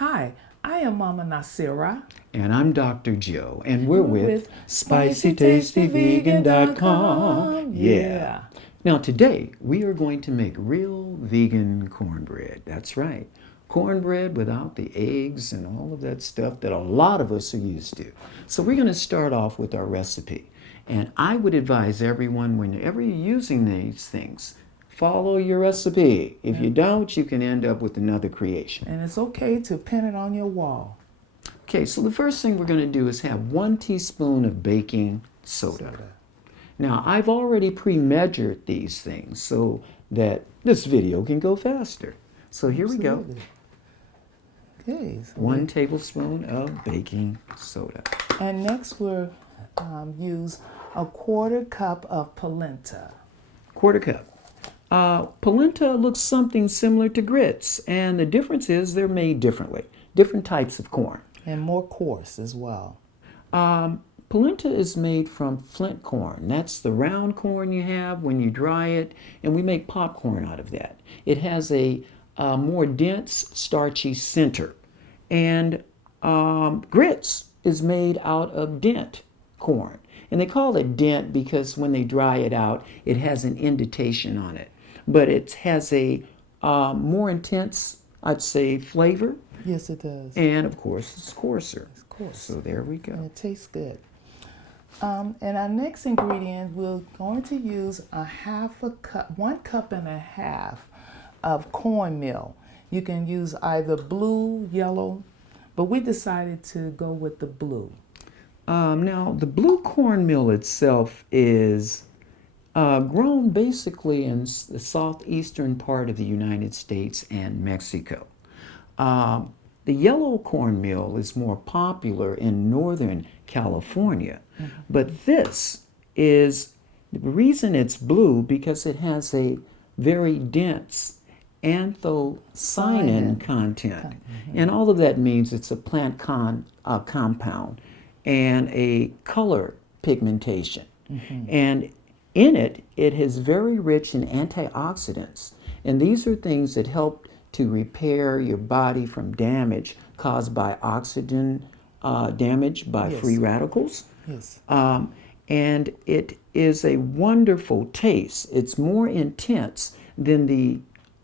Hi, I am Mama Nasira. And I'm Dr. Joe, and we're with SpicyTastyVegan.com. Yeah. Now, today we are going to make real vegan cornbread. That's right. Cornbread without the eggs and all of that stuff that a lot of us are used to. So, we're going to start off with our recipe. And I would advise everyone, whenever you're using these things, follow your recipe. If you don't, you can end up with another creation. And it's okay to pin it on your wall. Okay, so the first thing we're going to do is have 1 teaspoon of baking soda. Now, I've already pre-measured these things so that this video can go faster. So here we go. Okay. So 1 tablespoon of baking soda. And next we'll use a 1/4 cup of polenta. 1/4 cup. Polenta looks something similar to grits, and the difference is they're made differently. Different types of corn. And more coarse as well. Polenta is made from flint corn. That's the round corn you have when you dry it, and we make popcorn out of that. It has a more dense, starchy center. And grits is made out of dent corn. And they call it dent because when they dry it out, it has an indentation on it. But it has a more intense, I'd say, flavor. Yes, it does. And of course, it's coarser. It's coarse. So there we go. And it tastes good. And our next ingredient, we're going to use 1/2 cup, 1.5 cups of cornmeal. You can use either blue, yellow, but we decided to go with the blue. Now, the blue cornmeal itself is grown basically in the southeastern part of the United States and Mexico. The yellow cornmeal is more popular in Northern California, but this is the reason it's blue because it has a very dense anthocyanin content, and all of that means it's a plant compound and a color pigmentation, and in it, it is very rich in antioxidants, and these are things that help to repair your body from damage caused by oxygen damage by free radicals. Yes. And it is a wonderful taste. It's more intense than the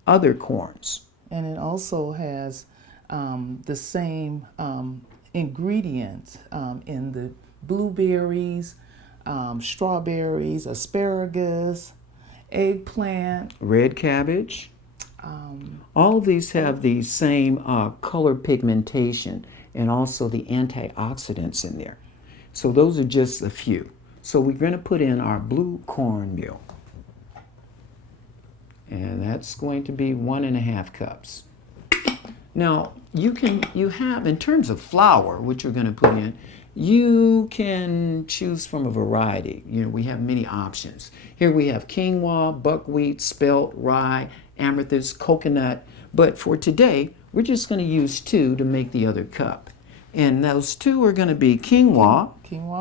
other corns. And it also has the same ingredients in the blueberries, strawberries, asparagus, eggplant, red cabbage. All of these have the same color pigmentation and also the antioxidants in there. So those are just a few. So we're going to put in our blue cornmeal. And that's going to be 1.5 cups. Now, you have, in terms of flour, which you're going to put in, you can choose from a variety. We have many options. Here we have quinoa, buckwheat, spelt, rye, amethyst, coconut. But for today, we're just going to use 2 to make the other cup. And those 2 are going to be quinoa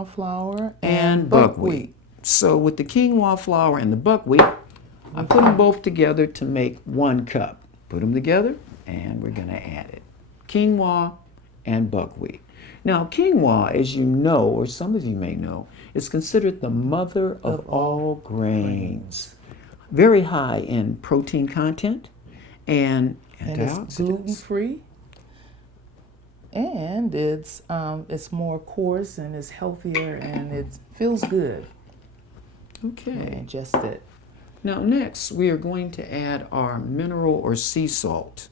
flour, and buckwheat. So with the quinoa flour and the buckwheat, I put them both together to make 1 cup. Put them together, and we're going to add it. Quinoa and buckwheat. Now, quinoa, as you know, or some of you may know, is considered the mother of all grains. Very high in protein content and antioxidants. It's gluten-free. And it's more coarse and it's healthier and it feels good. Okay. Ingest it. Now next we are going to add our mineral or sea salt.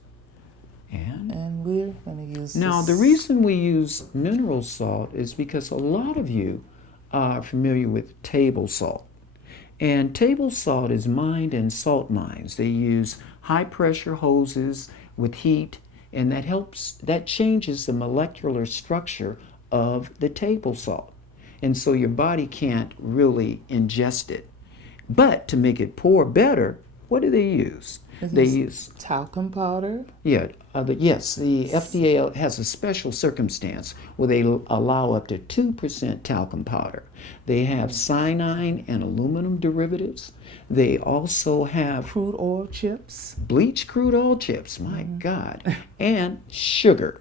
And we're going to use Now the reason we use mineral salt is because a lot of you are familiar with table salt. And table salt is mined in salt mines. They use high pressure hoses with heat, and that changes the molecular structure of the table salt. And so your body can't really ingest it. But to make it pour better, what do they use? They use talcum powder. Yes, the FDA has a special circumstance where they allow up to 2% talcum powder. They have cyanide and aluminum derivatives. They also have crude oil chips. Bleached crude oil chips, my God, and sugar.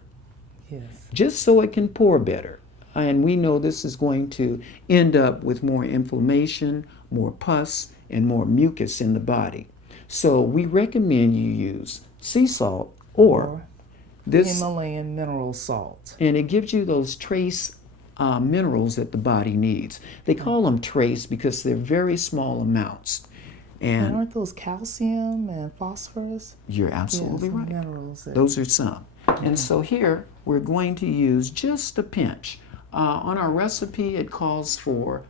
Yes. just so it can pour better. And we know this is going to end up with more inflammation, more pus, and more mucus in the body. So we recommend you use sea salt or this, Himalayan mineral salt. and it gives you those trace minerals that the body needs. They call them trace because they're very small amounts. And And aren't those calcium and phosphorus? you're absolutely some right. Minerals that, Those are some. And so here we're going to use just a pinch. On our recipe, it calls for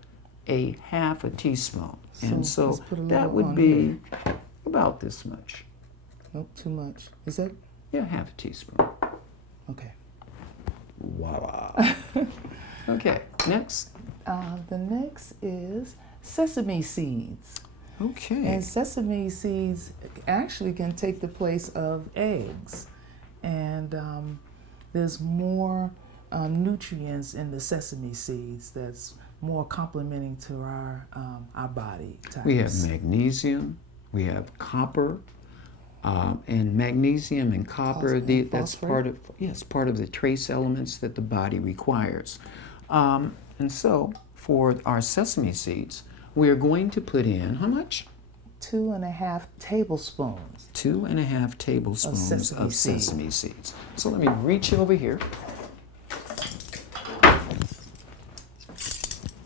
a half a teaspoon. And So let's so put a that little would on be about this much. nope, too much. Is that Yeah, half a teaspoon. okay? Voila. Okay, next. The next is sesame seeds. Okay. And sesame seeds actually can take the place of eggs. And there's more nutrients in the sesame seeds that's more complementing to our body types. We have magnesium, we have copper, and magnesium and copper. And That's part of the trace elements that the body requires. And so for our sesame seeds, we are going to put in how much? 2.5 tablespoons. 2.5 tablespoons of sesame seeds. So let me reach over here.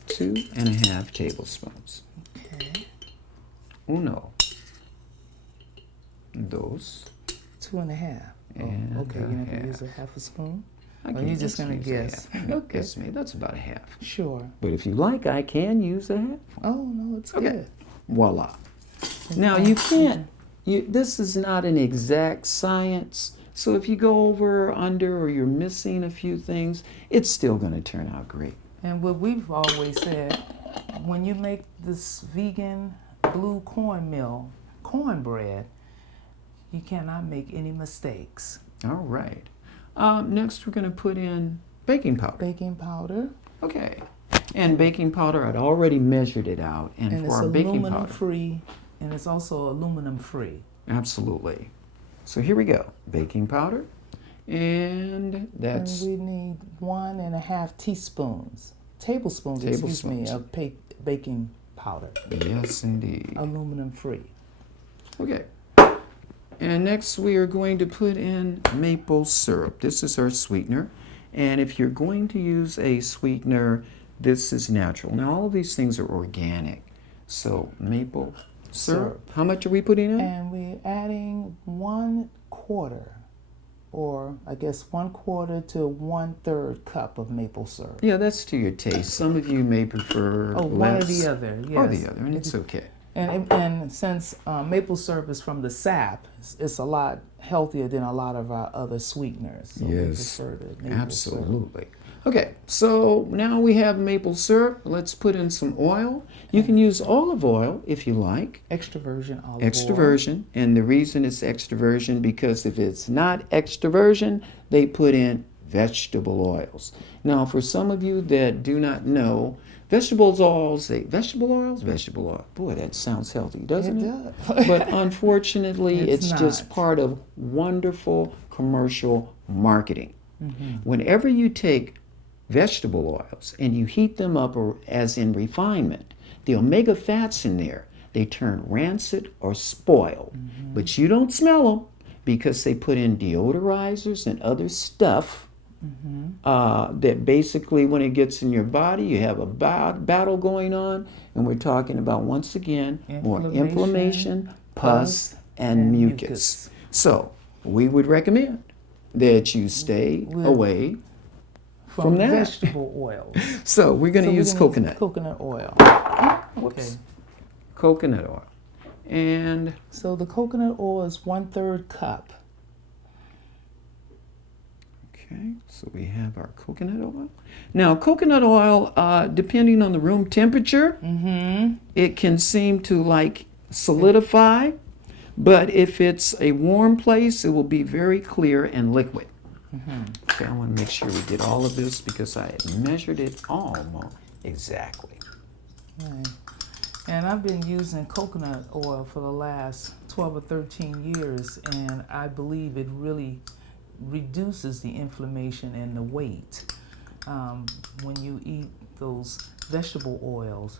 2.5 tablespoons. Okay. Uno. Dos. 2.5. And Oh, okay. a You're not gonna half. use a half a spoon. I Or can you're just gonna use a guess. half. Okay. Guess me. That's about a half. Sure. But if you like, I can use a half. Oh no, it's Okay. good. Voila. Now you can't. This is not an exact science. So if you go over or under or you're missing a few things, it's still going to turn out great. And what we've always said, when you make this vegan blue cornbread, you cannot make any mistakes. All right. Next, we're going to put in baking powder. Baking powder. Okay. And baking powder, I'd already measured it out. And And for it's our baking aluminum powder, free, and it's also aluminum free. absolutely. So here we go. Baking powder. And that's And we need 1.5 tablespoons, excuse me, Tablespoons. of baking powder, yes, indeed. aluminum free. Okay. And next we are going to put in maple syrup. This is our sweetener. And if you're going to use a sweetener, this is natural. Now all of these things are organic. So maple syrup. How much are we putting in? And we're adding 1/4, or I guess 1/4 to 1/3 cup of maple syrup. Yeah, that's to your taste. Some of you may prefer Oh, less. one or the other, yes. Or the other, and it's okay. And since maple syrup is from the sap, it's a lot healthier than a lot of our other sweeteners. So we Yes, prefer the maple syrup. absolutely. Okay, so now we have maple syrup. Let's put in some oil. You can use olive oil if you like. Extra virgin olive Extra oil. virgin, and the reason it's extra virgin because if it's not extra virgin, they put in vegetable oils. Now, for some of you that do not know, vegetable oils. Boy, that sounds healthy, doesn't it? does. But unfortunately, It's it's just not. part of wonderful commercial marketing. Whenever you take vegetable oils and you heat them up, or as in refinement, the omega fats in there, they turn rancid or spoiled. But you don't smell them because they put in deodorizers and other stuff that basically when it gets in your body, you have a battle going on. And we're talking about, once again, more inflammation, pus, and mucus. So we would recommend that you stay away from that. vegetable oils. So we're going to use coconut. Coconut oil. Whoops. Okay. Coconut oil. And So the coconut oil is 1/3 cup. okay, so we have our coconut oil. Now, coconut oil, depending on the room temperature, it can seem to like solidify, but if it's a warm place, it will be very clear and liquid. Okay, I want to make sure we get all of this because I had measured it almost exactly. Right. And I've been using coconut oil for the last 12 or 13 years, and I believe it really reduces the inflammation and the weight. When you eat those vegetable oils,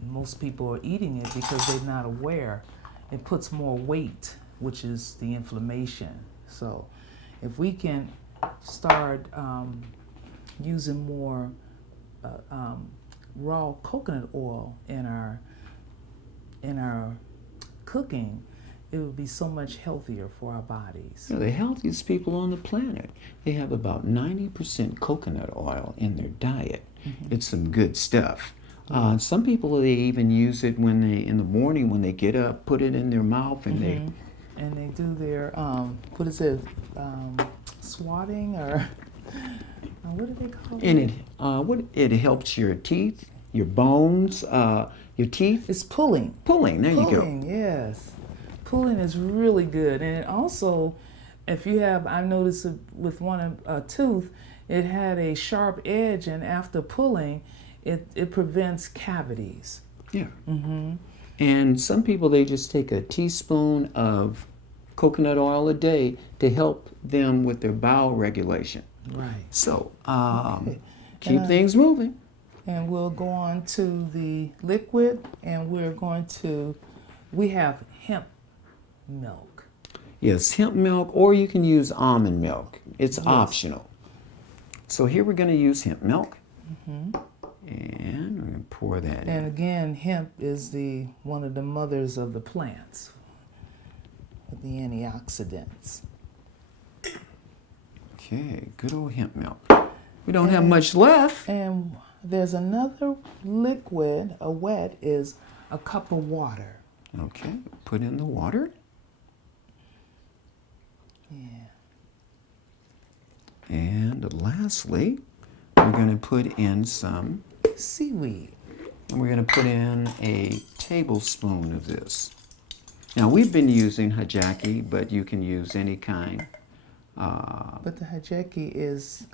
most people are eating it because they're not aware. It puts more weight, which is the inflammation. So if we can start using more raw coconut oil in our cooking, it would be so much healthier for our bodies. You know, the healthiest people on the planet, they have about 90% coconut oil in their diet. It's some good stuff. Some people, they even use it when in the morning when they get up, put it in their mouth, and they do their what is it, swatting, or what do they call it? And it helps your teeth, your bones, your teeth. It's pulling. Pulling. There you go. Pulling, yes. Pulling is really good, and it also, if you have, I noticed with a tooth, it had a sharp edge, and after pulling, it prevents cavities. Yeah. And some people, they just take a teaspoon of coconut oil a day to help them with their bowel regulation. Right. So Okay. keep things moving. And we'll go on to the liquid, and we have hemp milk. Yes, hemp milk, or you can use almond milk. It's optional. So here we're going to use hemp milk. And we're going to pour that in. And again, hemp is one of the mothers of the plants with the antioxidants. Okay, good old hemp milk. We don't have much left. And there's another liquid, a wet, is a cup of water. Okay, put in the water. Yeah. And lastly, we're going to put in some Seaweed. and we're going to put in a tablespoon of this. Now, we've been using hajaki, but you can use any kind. But the hajeki is,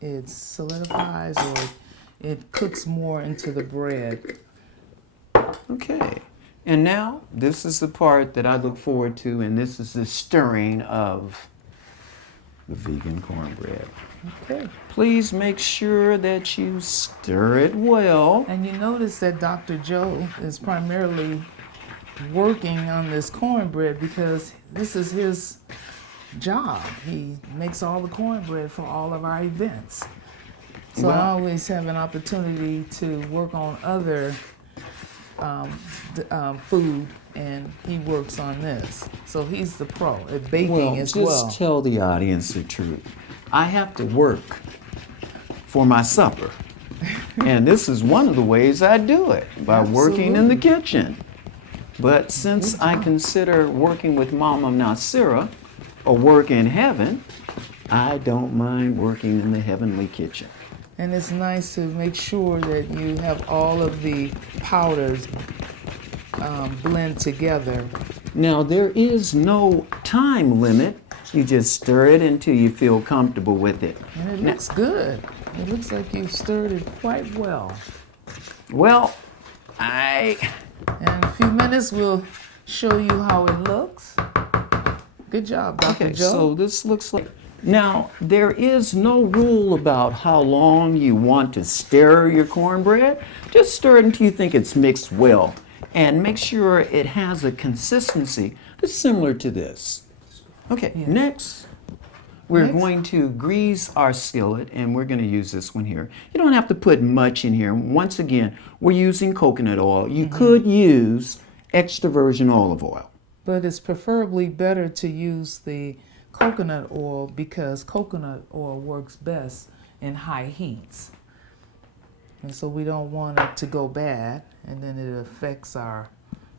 it solidifies, or it cooks more into the bread. Okay. And now, this is the part that I look forward to, and this is the stirring of the vegan cornbread. Okay. Please make sure that you stir it well. And you notice that Dr. Joe is primarily working on this cornbread because this is his job. He makes all the cornbread for all of our events. So I always have an opportunity to work on other food, and he works on this. So he's the pro at baking as well. Just tell the audience the truth. I have to work for my supper. And this is one of the ways I do it, by working in the kitchen. But since I consider working with Mama Nasira a work in heaven, I don't mind working in the heavenly kitchen. And it's nice to make sure that you have all of the powders blend together. Now, there is no time limit. You just stir it until you feel comfortable with it. And it looks good. It looks like you've stirred it quite well. Well, In a few minutes, we'll show you how it looks. Good job, Dr. Okay, Joe. so this looks like... Now, there is no rule about how long you want to stir your cornbread. Just stir it until you think it's mixed well. And make sure it has a consistency that's similar to this. Okay, next, we're going to grease our skillet, and we're going to use this one here. You don't have to put much in here. Once again, we're using coconut oil. You could use extra virgin olive oil. But it's preferably better to use the coconut oil because coconut oil works best in high heats. And so we don't want it to go bad, and then it affects our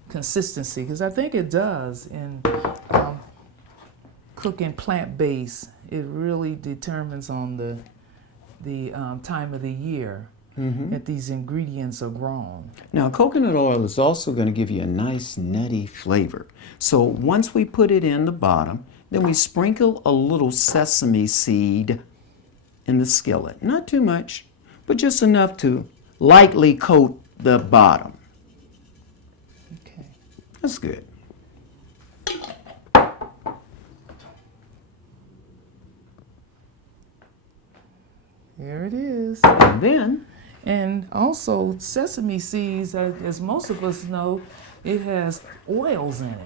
consistency, because I think it does in cooking plant-based. It really determines on the time of the year that these ingredients are grown. Now, coconut oil is also going to give you a nice nutty flavor. So once we put it in the bottom, then we sprinkle a little sesame seed in the skillet. Not too much, but just enough to lightly coat the bottom. Okay. That's good. Here it is. And then, And also, sesame seeds, as most of us know, it has oils in it.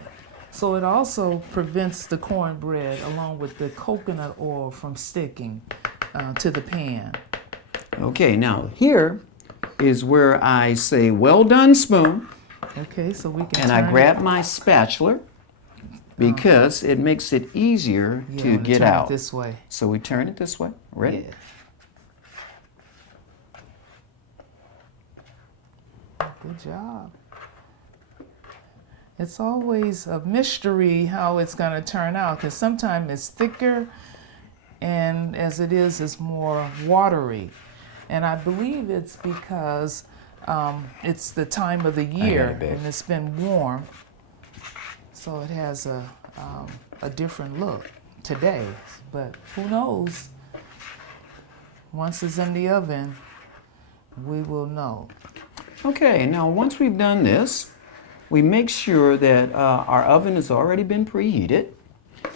So it also prevents the cornbread, along with the coconut oil, from sticking to the pan. okay, now here is where I say, well done, spoon. Okay, so we can And I turn grab my spatula because it makes it easier it, to get turn out. it this way. So we turn it this way. Ready? Yeah. Good job. It's always a mystery how it's going to turn out, because sometimes it's thicker, and as it is, it's more watery. And I believe it's because it's the time of the year and it's been warm, so it has a different look today. But who knows? Once it's in the oven, we will know. Okay, now once we've done this, we make sure that our oven has already been preheated.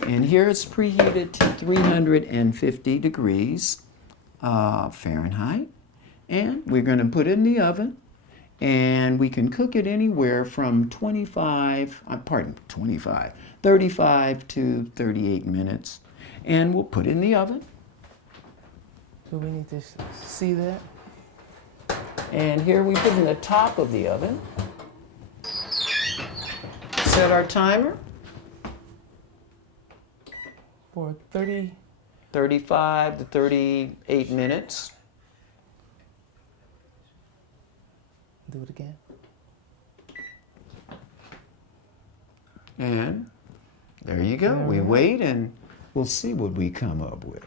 And here it's preheated to 350 degrees Fahrenheit. And we're going to put it in the oven. And we can cook it anywhere from 35 to 38 minutes. And we'll put it in the oven. Do we need to see that? And here we put in the top of the oven. Set our timer. For 30. 35 to 38 minutes. Do it again. And there you go. We wait and we'll see what we come up with.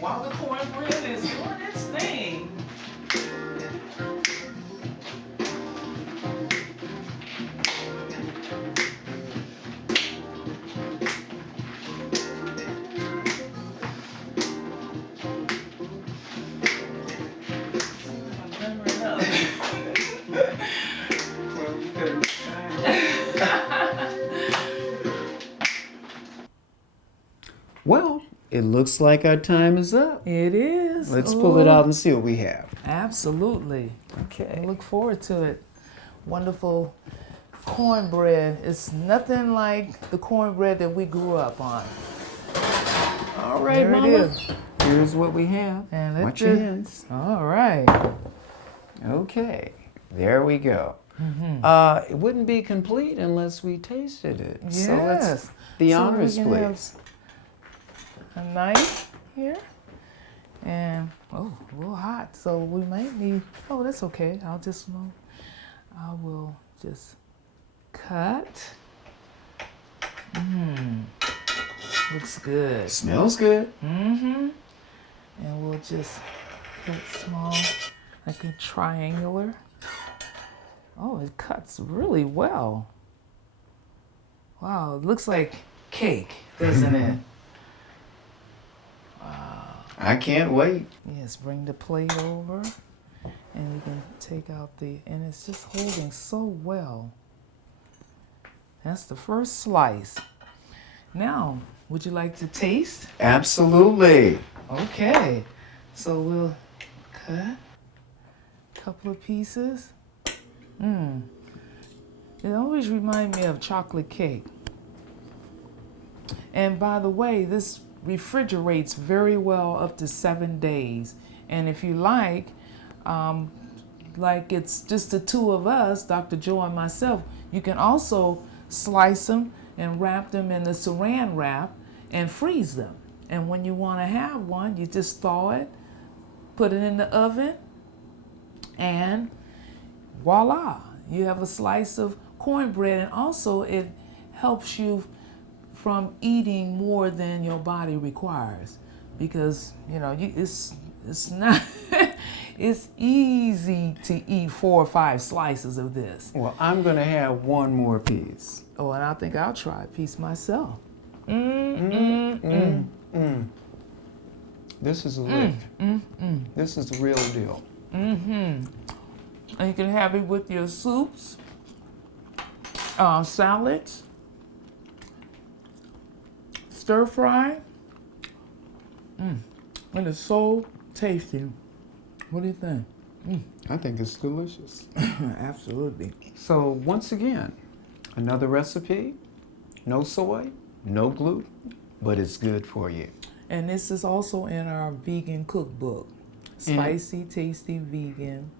While the cornbread is doing its thing. Well, it looks like our time is up. It is. Let's pull it out and see what we have. Absolutely. I Okay. look forward to it. Wonderful cornbread. It's nothing like the cornbread that we grew up on. All right, Here it Mama. is. Here's what we have. And let Watch your the- hands. All right. Okay. There we go. It wouldn't be complete unless we tasted it. Yes. So let's the So honors, we can have please. a knife here. And, oh, a little hot. So we might need, oh, that's okay. I will just cut. Looks good. Smells good. And we'll just cut small, like a triangular. Oh, it cuts really well. Wow, it looks like cake, doesn't it? I can't wait. Yes, bring the plate over, and you can take out and it's just holding so well. That's the first slice. Now, would you like to taste? Absolutely. Okay, so we'll cut a couple of pieces. It always reminds me of chocolate cake. And by the way, this refrigerates very well up to 7 days. And if you like it's just the two of us, Dr. Joe and myself, you can also slice them and wrap them in the saran wrap and freeze them. And when you want to have one, you just thaw it, put it in the oven, and voila, you have a slice of cornbread. And also it helps you from eating more than your body requires, because it's not it's easy to eat 4 or 5 slices of this. Well, I'm going to have one more piece. Oh, and I think I'll try a piece myself. This is a lift. This is the real deal. And you can have it with your soups, salads, stir fry, It is so tasty. What do you think? I think it's delicious. Absolutely. So once again, another recipe, no soy, no gluten, but it's good for you. And this is also in our vegan cookbook, Spicy Tasty Vegan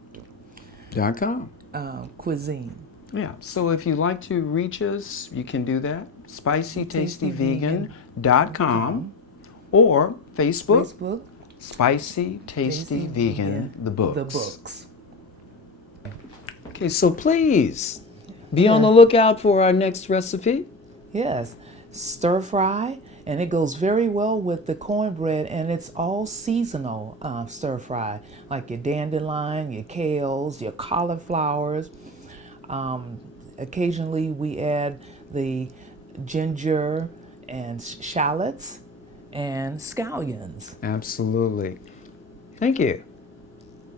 .com. Cuisine. Yeah, so if you'd like to reach us, you can do that. SpicyTastyVegan.com or Facebook, Facebook, Spicy Tasty Vegan, the books. The books. Okay, so please be on the lookout for our next recipe. Yes, stir fry, and it goes very well with the cornbread, and it's all seasonal stir fry, like your dandelion, your kales, your cauliflowers. Occasionally we add the ginger and shallots and scallions. Absolutely. Thank you.